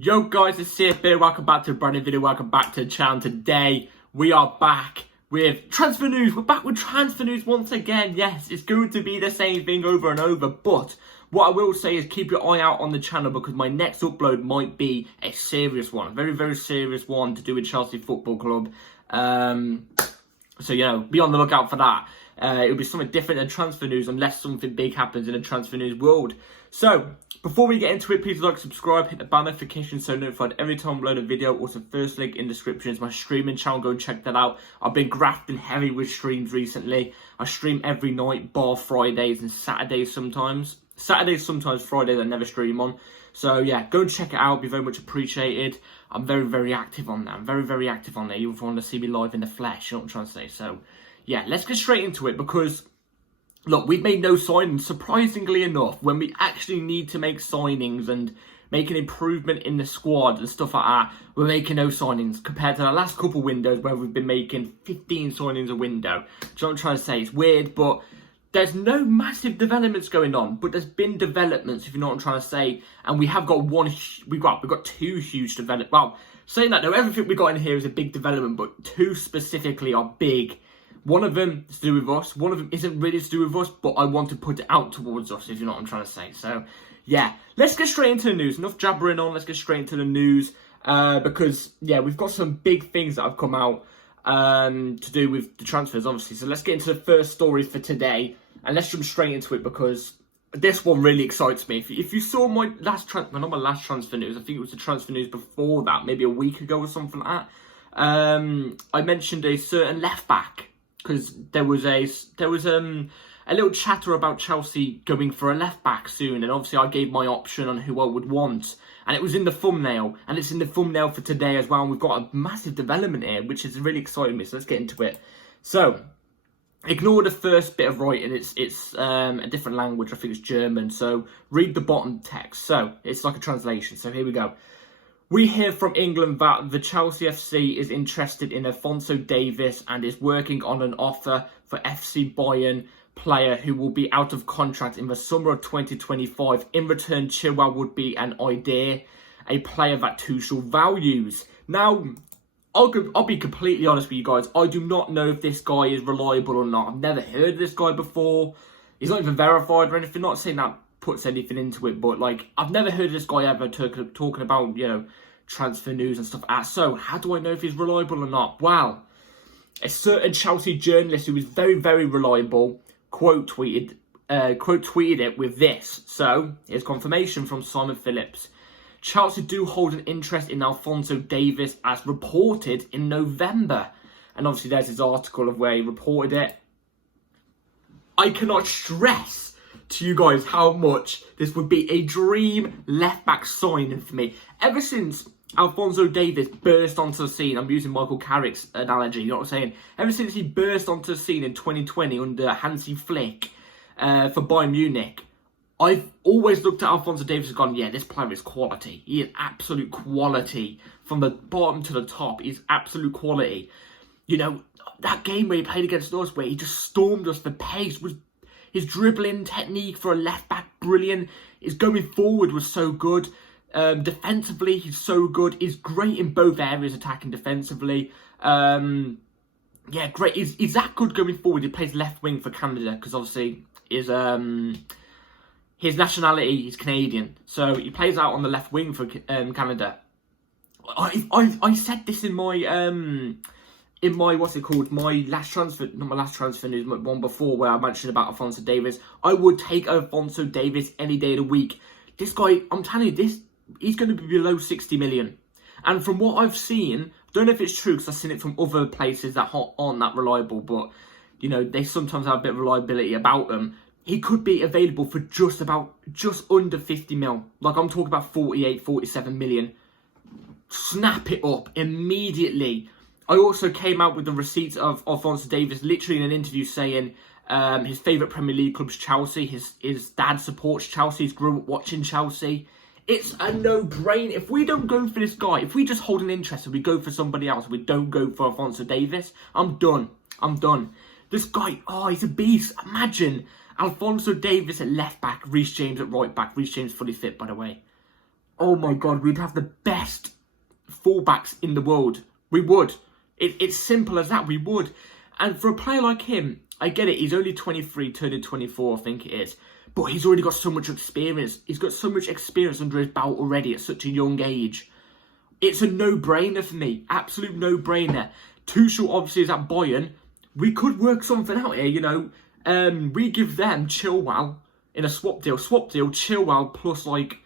Yo guys, it's CFB. Welcome back to a brand new video. Welcome back to the channel. Today we are back with transfer news. We're back with transfer news once again. Yes, it's going to be the same thing over and over. But what I will say is keep your eye out on the channel because my next upload might be a serious one. A very, very serious one to do with Chelsea Football Club. So, be on the lookout for that. It'll be something different than transfer news unless something big happens in the transfer news world. So, before we get into it, please like, subscribe, hit the bell notification so notified every time I upload a video. Also, first link in the description is my streaming channel. Go and check that out. I've been grafting heavy with streams recently. I stream every night, bar Fridays and Saturdays sometimes. Saturdays sometimes, Fridays I never stream on. So yeah, go and check it out. It'd be very much appreciated. I'm very, very active on that. I'm very, very active on there. You want to see me live in the flesh, you know what I'm trying to say. So yeah, let's get straight into it because look, we've made no signings, surprisingly enough, when we actually need to make signings and make an improvement in the squad and stuff like that, we're making no signings compared to the last couple windows where we've been making 15 signings a window. Do you know what I'm trying to say? It's weird, but there's no massive developments going on, but there's been developments, if you know what I'm trying to say, and we have got we've got two huge developments. Well, saying that though, everything we got in here is a big development, but two specifically are big. One of them is to do with us. One of them isn't really to do with us, but I want to put it out towards us, if you know what I'm trying to say. So, yeah, let's get straight into the news. Enough jabbering on, let's get straight into the news. Because, yeah, we've got some big things that have come out to do with the transfers, obviously. So let's get into the first story for today. And let's jump straight into it because this one really excites me. If you saw my last transfer, not my last transfer news, I think it was the transfer news before that, maybe a week ago or something like that. I mentioned a certain left back. Because there was a little chatter about Chelsea going for a left back soon, and obviously I gave my option on who I would want, and it was in the thumbnail, and it's in the thumbnail for today as well. And we've got a massive development here, which is really exciting me. So let's get into it. So ignore the first bit of writing; it's a different language. I think it's German. So read the bottom text. So it's like a translation. So here we go. We hear from England that the Chelsea FC is interested in Alphonso Davies and is working on an offer for FC Bayern player who will be out of contract in the summer of 2025. In return, Chilwell would be an idea, a player that Tuchel values. Now, I'll be completely honest with you guys. I do not know if this guy is reliable or not. I've never heard of this guy before. He's not even verified or anything. Not saying that puts anything into it, but like I've never heard of this guy ever talking about transfer news and stuff. So how do I know if he's reliable or not? Well, a certain Chelsea journalist who is very, very reliable quote tweeted it with this. So here's confirmation from Simon Phillips. Chelsea do hold an interest in Alphonso Davies as reported in November, and obviously there's his article of where he reported it. I cannot stress to you guys how much this would be a dream left-back signing for me. Ever since Alphonso Davies burst onto the scene, I'm using Michael Carrick's analogy, you know what I'm saying? Ever since he burst onto the scene in 2020 under Hansi Flick for Bayern Munich, I've always looked at Alphonso Davies and gone, yeah, this player is quality. He is absolute quality. From the bottom to the top, he's absolute quality. That game where he played against us, where he just stormed us for pace, was his dribbling technique for a left-back, brilliant. His going forward was so good. Defensively, he's so good. He's great in both areas, attacking defensively. Yeah, great. He's that good going forward. He plays left wing for Canada because obviously his nationality is Canadian. So he plays out on the left wing for Canada. I said this in my my last transfer, not my last transfer news, but one before where I mentioned about Alphonso Davies. I would take Alphonso Davies any day of the week. This guy, I'm telling you, he's going to be below 60 million. And from what I've seen, I don't know if it's true because I've seen it from other places that aren't that reliable, but, they sometimes have a bit of reliability about them. He could be available for just under 50 mil. Like I'm talking about 48, 47 million. Snap it up immediately. I also came out with the receipts of Alphonso Davies literally in an interview saying his favourite Premier League club's Chelsea. His dad supports Chelsea. He's grew up watching Chelsea. It's a no-brainer. If we don't go for this guy, if we just hold an interest and we go for somebody else, we don't go for Alphonso Davies, I'm done. This guy, he's a beast. Imagine Alphonso Davies at left back, Reece James at right back. Reece James fully fit, by the way. oh my God, we'd have the best fullbacks in the world. We would. It's simple as that. We would. And for a player like him, I get it. He's only 23, turning 24, I think it is. But he's already got so much experience. He's got so much experience under his belt already at such a young age. It's a no-brainer for me. Absolute no-brainer. Tuchel obviously is at Bayern. We could work something out here, you know. We give them Chilwell in a swap deal. Swap deal, Chilwell plus like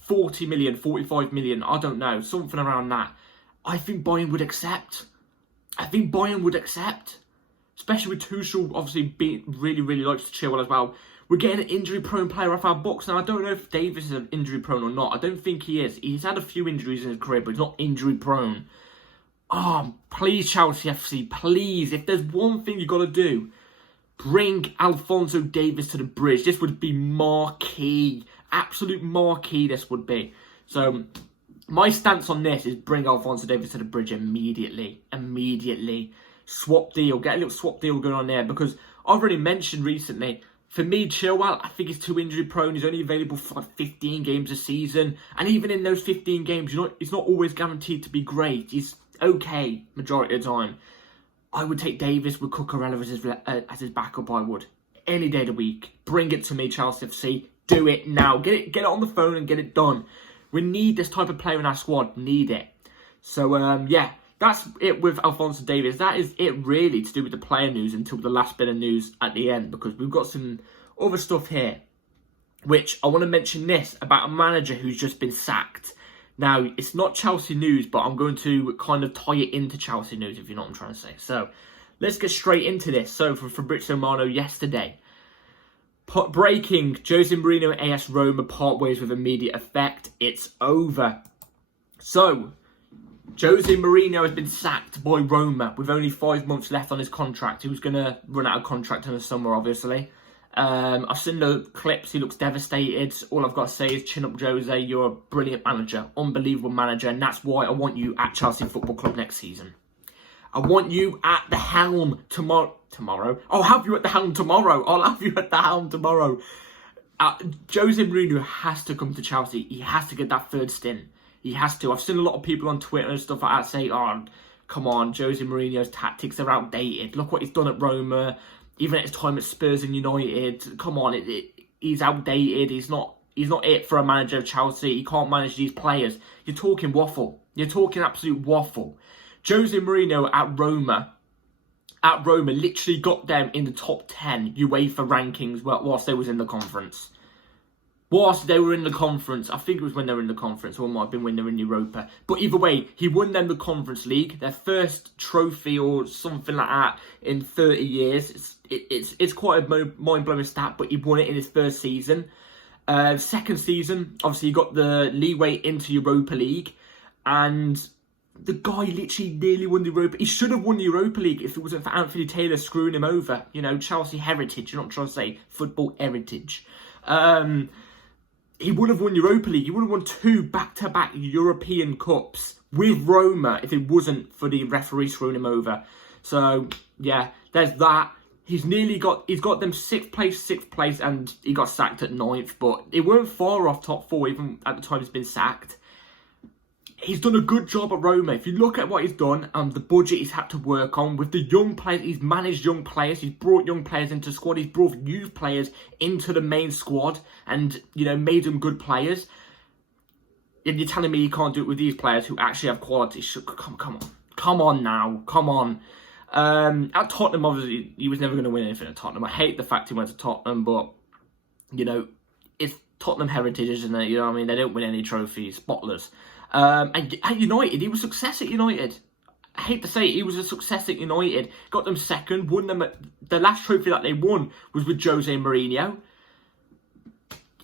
40 million, 45 million. I don't know. Something around that. I think Bayern would accept. Especially with Tuchel obviously really likes Chilwell as well. We're getting an injury-prone player off our books. Now, I don't know if Davies is injury-prone or not. I don't think he is. He's had a few injuries in his career, but he's not injury-prone. Oh, please, Chelsea FC, please. If there's one thing you've got to do, bring Alphonso Davies to the bridge. This would be marquee. Absolute marquee this would be. So, my stance on this is bring Alphonso Davies to the bridge immediately. Swap deal. Get a little swap deal going on there. Because I've already mentioned recently, for me, Chilwell, I think he's too injury prone. He's only available for like 15 games a season. And even in those 15 games, he's not always guaranteed to be great. He's okay majority of the time. I would take Davies with Cucurella as his backup, I would. Any day of the week. Bring it to me, Chelsea FC. Do it now. Get it on the phone and get it done. We need this type of player in our squad. Need it. So, yeah. That's it with Alphonso Davies. That is it really to do with the player news until the last bit of news at the end. Because we've got some other stuff here. Which I want to mention this about a manager who's just been sacked. Now, it's not Chelsea news, but I'm going to kind of tie it into Chelsea news, if you know what I'm trying to say. So, let's get straight into this. So, from Fabrizio Romano yesterday. Breaking, Jose Mourinho and AS Roma part ways with immediate effect. It's over. So, Jose Mourinho has been sacked by Roma with only 5 months left on his contract. He was going to run out of contract in the summer, obviously. I've seen the clips. He looks devastated. All I've got to say is chin up, Jose. You're a brilliant manager. Unbelievable manager. And that's why I want you at Chelsea Football Club next season. I want you at the helm tomorrow. I'll have you at the helm tomorrow. Jose Mourinho has to come to Chelsea. He has to get that third stint. He has to. I've seen a lot of people on Twitter and stuff like that say, oh, come on, Jose Mourinho's tactics are outdated. Look what he's done at Roma. Even at his time at Spurs and United. Come on, he's outdated. He's not it for a manager of Chelsea. He can't manage these players. You're talking waffle. You're talking absolute waffle. Jose Mourinho at Roma literally got them in the top 10 UEFA rankings whilst they was in the conference. Whilst they were in the conference, I think it was when they were in the conference, or it might have been when they were in Europa. But either way, he won them the Conference League, their first trophy or something like that in 30 years. It's quite a mind-blowing stat, but he won it in his first season. Second season, obviously he got the leeway into Europa League, and the guy literally nearly won the Europa. He should have won the Europa League if it wasn't for Anthony Taylor screwing him over. You know, Chelsea heritage. You know what I'm trying to say? Football heritage. He would have won Europa League. He would have won 2 back-to-back European Cups with Roma if it wasn't for the referee screwing him over. So, yeah, there's that. He's got them 6th place, and he got sacked at 9th. But it weren't far off top 4 even at the time he's been sacked. He's done a good job at Roma. If you look at what he's done and the budget he's had to work on with the young players, he's managed young players. He's brought young players into the squad. He's brought youth players into the main squad and, you know, made them good players. If you're telling me he can't do it with these players who actually have quality, come on now. At Tottenham, obviously, he was never going to win anything at Tottenham. I hate the fact he went to Tottenham, but, you know, it's Tottenham heritage, isn't it? You know what I mean? They don't win any trophies, spotless. And at United, he was a success at United. I hate to say it, he was a success at United. Got them second, won them. The last trophy that they won was with Jose Mourinho.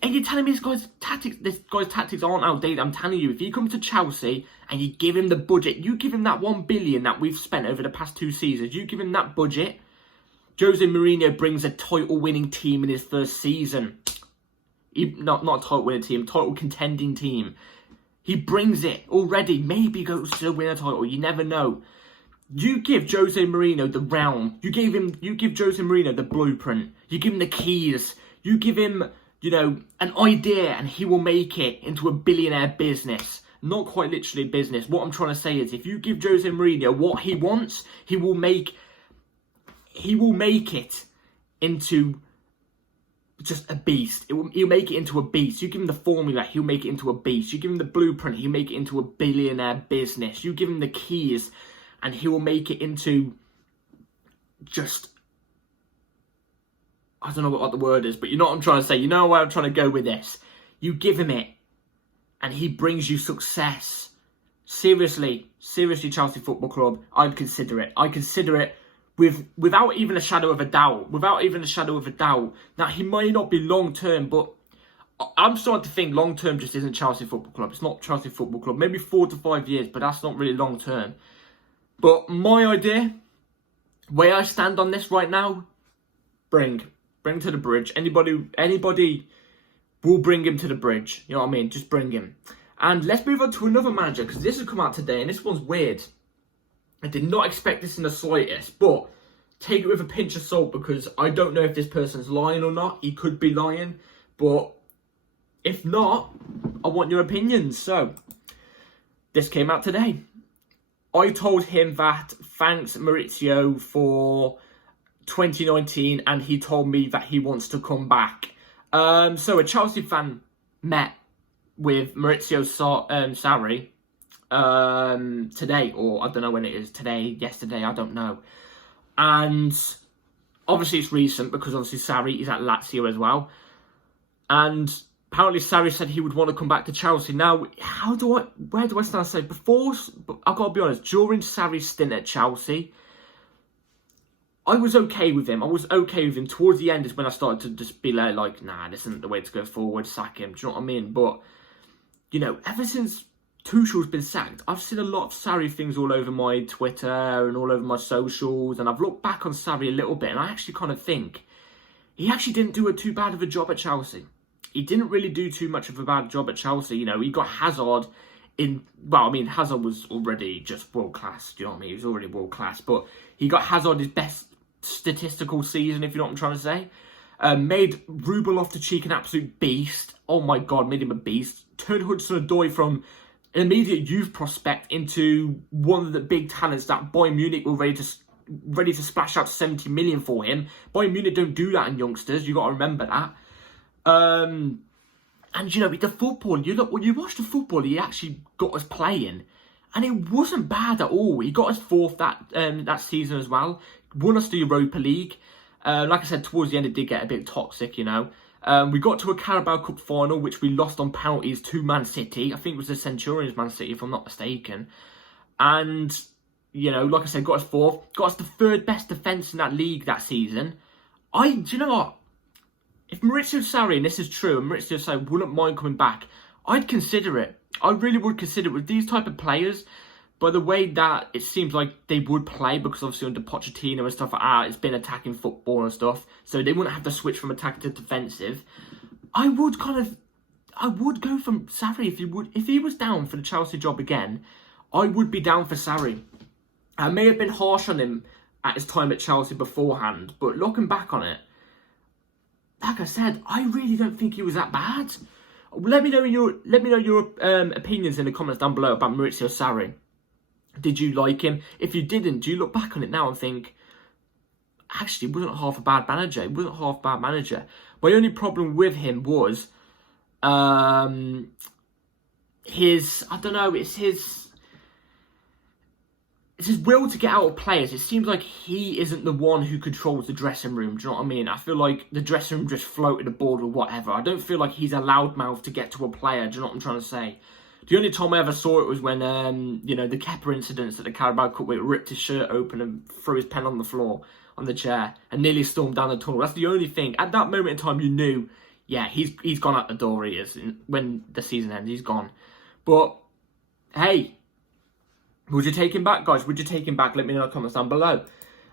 And you're telling me this guy's tactics aren't outdated. I'm telling you, if he comes to Chelsea and you give him the budget, you give him that 1 billion that we've spent over the past 2 seasons, you give him that budget, Jose Mourinho brings a title-winning team in his first season. Not a title-winning team, title-contending team. He brings it already. Maybe he goes to win a title. You never know. You give Jose Mourinho the realm. You give Jose Mourinho the blueprint. You give him the keys. You give him an idea, and he will make it into a billionaire business. Not quite literally business. What I'm trying to say is, if you give Jose Mourinho what he wants, he will make it into just a beast. He'll make it into a beast. You give him the formula, he'll make it into a beast. You give him the blueprint, he'll make it into a billionaire business. You give him the keys, and he will make it into just, I don't know what the word is, but you know what I'm trying to say. You know where I'm trying to go with this. You give him it, and he brings you success. Seriously, Chelsea Football Club, I'd consider it. I'd consider it without even a shadow of a doubt. Now, he may not be long-term, but I'm starting to think long-term just isn't Chelsea Football Club. It's not Chelsea Football Club. Maybe 4 to 5 years, but that's not really long-term. But my idea, where I stand on this right now, bring to the bridge. Anybody will bring him to the bridge. You know what I mean? Just bring him. And let's move on to another manager, because this has come out today, and this one's weird. I did not expect this in the slightest, but take it with a pinch of salt, because I don't know if this person's lying or not. He could be lying, but if not, I want your opinions. So, this came out today. I told him that thanks Maurizio for 2019, and he told me that he wants to come back. So a Chelsea fan met with Maurizio Sarri today, or I don't know when it is, today, yesterday, I don't know. And obviously it's recent, because obviously Sarri is at Lazio as well. And apparently Sarri said he would want to come back to Chelsea. Now, where do I stand? Say before, I've got to be honest, during Sarri's stint at Chelsea, I was okay with him. Towards the end is when I started to just be like, nah, this isn't the way to go forward, sack him. Do you know what I mean? But, ever since Tuchel's been sacked, I've seen a lot of Sarri things all over my Twitter and all over my socials, and I've looked back on Sarri a little bit, and I actually kind of think he actually didn't do too bad of a job at Chelsea. He didn't really do too much of a bad job at Chelsea. He got Hazard in... Well, I mean, Hazard was already just world-class. Do you know what I mean? He was already world-class. But he got Hazard his best statistical season, if you know what I'm trying to say. Made Ruben Loftus-Cheek an absolute beast. Oh, my God, made him a beast. Turned Hudson-Odoi from an immediate youth prospect into one of the big talents that Bayern Munich were ready to splash out 70 million for him. Bayern Munich don't do that in youngsters. You got to remember that. And the football, when you watch the football, he actually got us playing, and it wasn't bad at all. He got us fourth that season as well. Won us the Europa League. Like I said, towards the end it did get a bit toxic. We got to a Carabao Cup final, which we lost on penalties to Man City. I think it was the Centurions Man City, if I'm not mistaken. And like I said, got us fourth, got us the third best defence in that league that season. Do you know what? If Maurizio Sarri, and this is true, and Maurizio Sarri wouldn't mind coming back, I'd consider it. I really would consider it. With these type of players, by the way that it seems like they would play, because obviously under Pochettino and stuff like that, it's been attacking football and stuff, so they wouldn't have to switch from attacking to defensive. I would go from Sarri if he was down for the Chelsea job again. I would be down for Sarri. I may have been harsh on him at his time at Chelsea beforehand, but looking back on it, like I said, I really don't think he was that bad. Let me know your opinions in the comments down below about Maurizio Sarri. Did you like him? If you didn't, do you look back on it now and think, actually, he wasn't half a bad manager? My only problem with him was it's his will to get out of players. It seems like he isn't the one who controls the dressing room. Do you know what I mean? I feel like the dressing room just floated aboard or whatever. I don't feel like he's a loudmouth to get to a player. Do you know what I'm trying to say? The only time I ever saw it was when, the Kepa incidents at the Carabao Cup, where he ripped his shirt open and threw his pen on the floor, on the chair, and nearly stormed down the tunnel. That's the only thing. At that moment in time, you knew, yeah, he's gone out the door, he is. When the season ends, he's gone. But, hey, would you take him back, guys? Would you take him back? Let me know in the comments down below.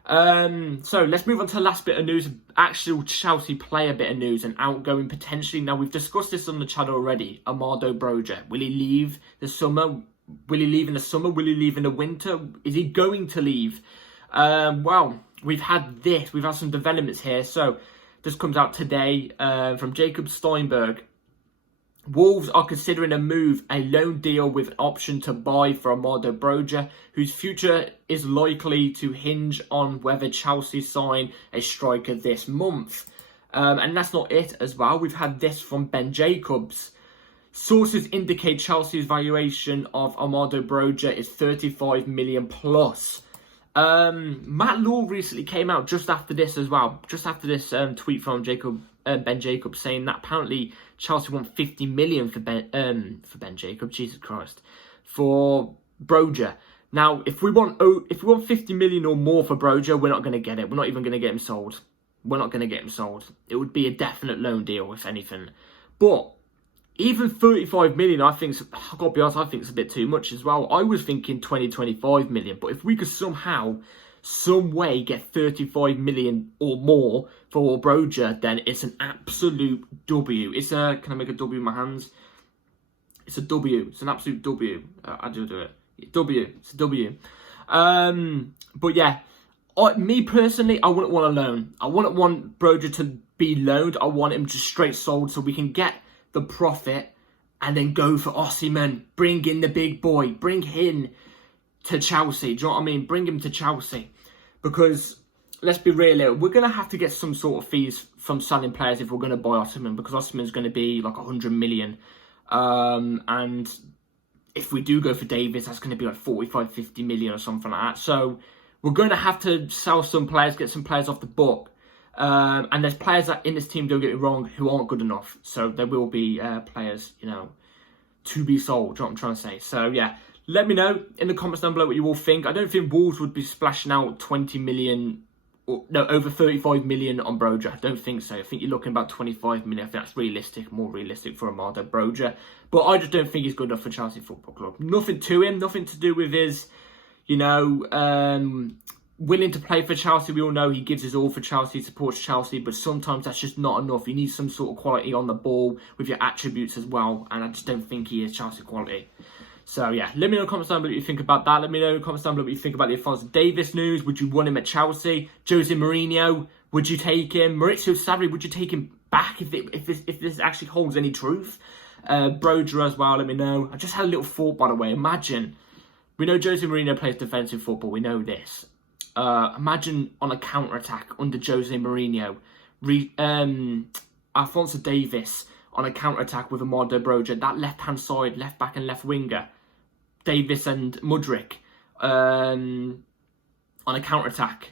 So let's move on to the last bit of news, actual Chelsea player bit of news, and outgoing potentially. Now, we've discussed this on the channel already. Amado Broja, will he leave the summer? Will he leave in the summer? Will he leave in the winter? Is he going to leave? Well, we've had some developments here. So This comes out today from Jacob Steinberg. Wolves are considering a move, a loan deal with an option to buy for Amado Broja, whose future is likely to hinge on whether Chelsea sign a striker this month. And that's not it as well. We've had this from Ben Jacobs. Sources indicate Chelsea's valuation of Amado Broja is 35 million plus. Matt Law recently came out just after this as well. Just after this tweet from Ben Jacobs saying that apparently Chelsea want 50 million for Ben Jacobs. Jesus Christ, for Broja. Now, if we want 50 million or more for Broja, we're not going to get it. We're not even going to get him sold. We're not going to get him sold. It would be a definite loan deal, if anything. But even 35 million, I've got to be honest, I think it's a bit too much as well. I was thinking 25 million. But if we could somehow, some way get 35 million or more for Broja, then it's an absolute W. It's a, can I make a W with my hands? It's a W. It's an absolute W. I do it. W. It's a W. But yeah, me personally, I wouldn't want a loan. I wouldn't want Broja to be loaned. I want him just straight sold so we can get the profit and then go for Osimhen. Bring in the big boy. Bring him to Chelsea. Do you know what I mean? Bring him to Chelsea. Because, let's be real here, we're going to have to get some sort of fees from selling players if we're going to buy Osimhen, because Osimhen's going to be like 100 million. And if we do go for Davies, that's going to be like 45, 50 million or something like that. So we're going to have to sell some players, get some players off the book. And there's players that in this team, don't get me wrong, who aren't good enough. So there will be players, to be sold. Do you know what I'm trying to say? So yeah, let me know in the comments down below what you all think. I don't think Wolves would be splashing out 20 million, or no, over 35 million on Broja. I don't think so. I think you're looking about 25 million. I think that's realistic, more realistic for Amado Broja. But I just don't think he's good enough for Chelsea Football Club. Nothing to him, nothing to do with his, willing to play for Chelsea. We all know he gives his all for Chelsea, supports Chelsea, but sometimes that's just not enough. You need some sort of quality on the ball with your attributes as well, and I just don't think he is Chelsea quality. So yeah, let me know in the comments down below what you think about that. Let me know in the comments down below what you think about the Alphonso Davies news. Would you want him at Chelsea? Jose Mourinho, would you take him? Maurizio Sarri, would you take him back if this actually holds any truth? Broja as well, let me know. I just had a little thought, by the way. Imagine, we know Jose Mourinho plays defensive football, we know this. Imagine on a counter-attack under Jose Mourinho, Alphonso Davies on a counter-attack with Amado Broja, that left-hand side, left-back and left winger, Davies and Mudryk on a counter-attack.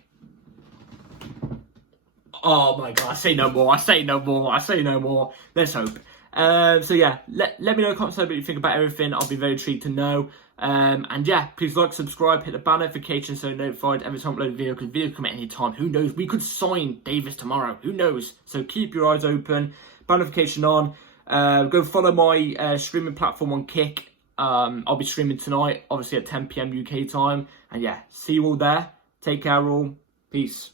Oh my God, I say no more, let's hope. So yeah, let me know in the comments what you think about everything. I'll be very intrigued to know. And yeah, please like, subscribe, hit the bell notification so you're notified every time I upload a video, because videos come at any time. Who knows? We could sign Davies tomorrow. Who knows? So keep your eyes open. Bell notification on. Go follow my streaming platform on Kick. I'll be streaming tonight, obviously at 10 PM UK time. And yeah, see you all there. Take care all. Peace.